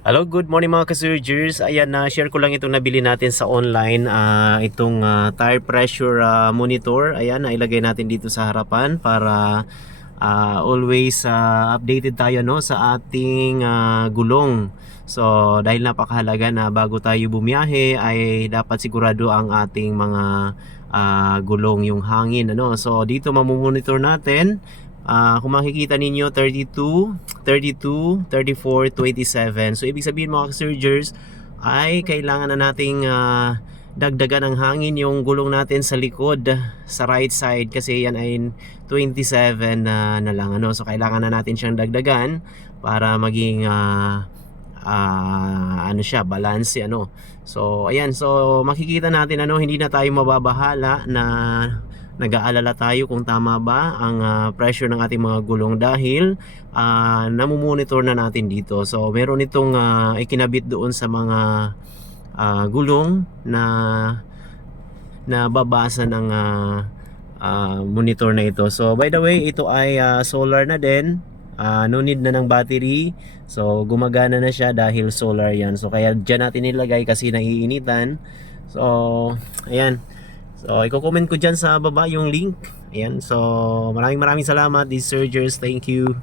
Hello, good morning mga ka-surgers. Ayan, share ko lang itong nabili natin sa online, itong tire pressure monitor. Ayan, nailagay natin dito sa harapan para always updated tayo no sa ating gulong. So, dahil napakahalaga na bago tayo bumiyahe ay dapat sigurado ang ating mga gulong, yung hangin ano. So, dito mamomonitor natin. Kung makikita ninyo 32, 32, 34, 27. So ibig sabihin mga surgers ay kailangan na nating dagdagan ng hangin yung gulong natin sa likod sa right side kasi yan ay 27 na lang ano. So kailangan na natin siyang dagdagan para maging ano siya, balance ano. So ayan, so makikita natin ano, hindi na tayo mababahala na nag-aalala tayo kung tama ba ang pressure ng ating mga gulong dahil namomonitor na natin dito. So meron itong ikinabit doon sa mga gulong na babasa ng monitor na ito. So by the way, ito ay solar na din. No need na ng battery. So gumagana na siya dahil solar yan. So kaya dyan natin nilagay kasi naiinitan. So ayan. So i-comment ko dyan sa baba yung link. Ayan. So maraming salamat, these surgers. Thank you.